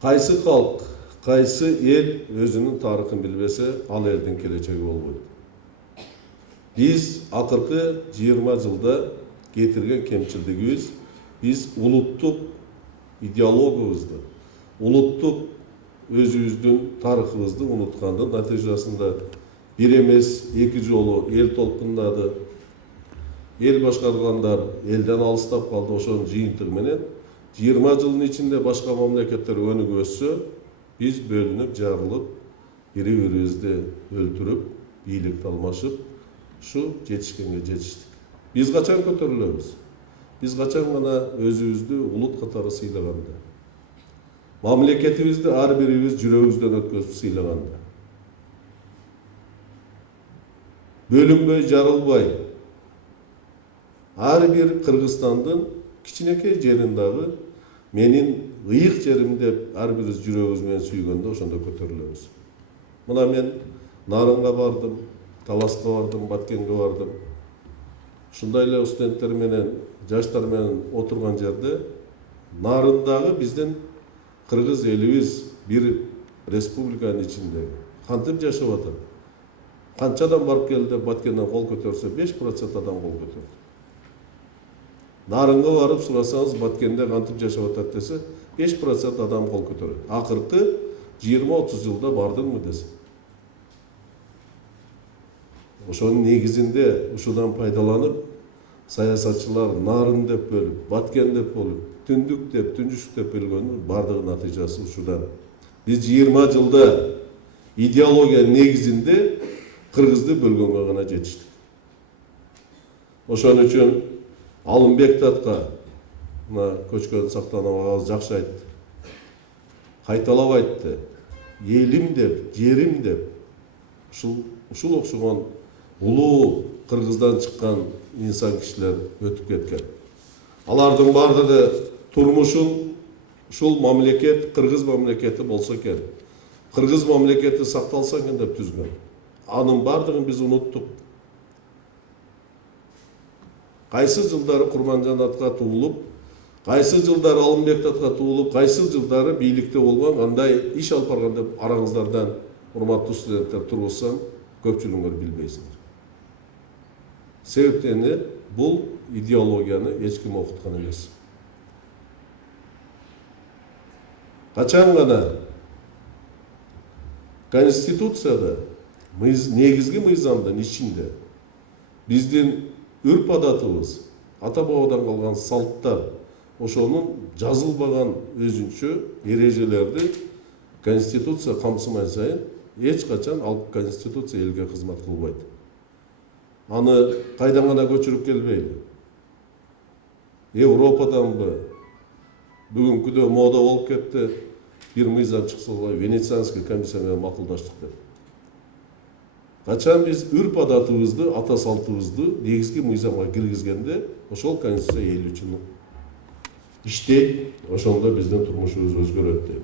Кайсы халk, кайсы ел өзүнүн тарыхын билбесе, ал элдин келечеги болбойт. Биз акыркы 20 жылда кетирген кемчилдигибиз, биз улуттук идеологиябызды, улуттук өзүбүздүн тарыхыбызды унуткандын натыйжасында бир эмес, эки жолу эл толкундады. Эл башкаргандар элден алыстап калды, ошонун жыйынтыгы менен 20 жылдын ичинде башка мамлекеттер өнүгүп өссө, биз бөлүнүп, жарылып, бири-бирибизди өлтүрүп, бийликти алмашып, ушу жетишкенге жетиштик. Биз качан көтөрүлөбүз? Биз качан гана өзүбүздү улут катары сыйлаганда, мамлекетибизди ар бирибиз жүрөгүбүздөн өткөзүп сыйлаганда, бөлүнбөй, жарылбай, ар бир Кыргызстандын кичинекей жерин дагы менин ыйык жерим деп ар бирибиз жүрөгүбүз менен сүйгөндө ошондо көтөрүлөбүз. Мына мен Нарынга бардым, Таласка бардым, Баткенге бардым. Ушундай эле студенттер менен, жаштар менен отурган жерде Нарындагы биздин кыргыз элибиз бир республиканын ичинде кантип жашап атат? Канча адам барып келди деп Баткенден кол көтөрсө, 5% адам кол көтөрдү. Нарынга барып сурасаңыз, Баткенде кантип жашап атат десе, 5% адам кол көтөрөт. Акыркы 20-30 жылда бардыңбы десе. Ошонун негизинде ушудан пайдаланып, саясатчылар Нарын деп бөлүп, Баткен деп бөлүп, Түндүк деп, Түнжүшүк деп бөлгөндүн бардыгы натыйжасы ушудан. Биз 20 жылда идеология негизинде кыргызды бөлгөнгө гана жетиштик. Ошон үчүн Алымбек Татка мына көчкөн сактанып агабыз жакшы айтты. Кайталап айтты. Элим деп, жерим деп ушул окшогон улуу Кыргыздан чыккан инсан кишилер өтүп кеткен. Алардын бардыгы турмушун ушул мамлекет, Кыргыз мамлекети болсо экен, Кыргыз мамлекети сакталса экен деп түзгөн. Анын бардыгын биз унуттук. Кайсы жылдары Курманжан-атка туулуп, кайсы жылдары Алымбек Татка туулуп, кайсы жылдары бийликте болгон, кандай иш алып барган деп араңыздардан, урматтуу студенттер, тургузсам, көпчүлүгүңөр билбейсиңер. Себептени бул идеологияны эч ким окуткан эмес. Качан гана Конституцияда, негизги мыйзамдын ичинде биздин үрп адатыбыз, ата бабадан калган салттар, ошонун жазылбаган өзүнчө эрежелерди Конституция камсымай сайын эч качан ал Конституция элге кызмат кылбайт. Аны кайдан гана көчүрүп келбейли. Европаданбы, бүгүнкүдө мода болуп кетти, бир мыйзам чыкса Венецианский комиссия менен макулдаштык деп. Качан биз үрп адатыбызды, ата салтыбызды негизги мыйзамга киргизгенде, ошол Конституция эл үчүн иштейт, ошондо биздин турмушубуз өзгөрөт деп.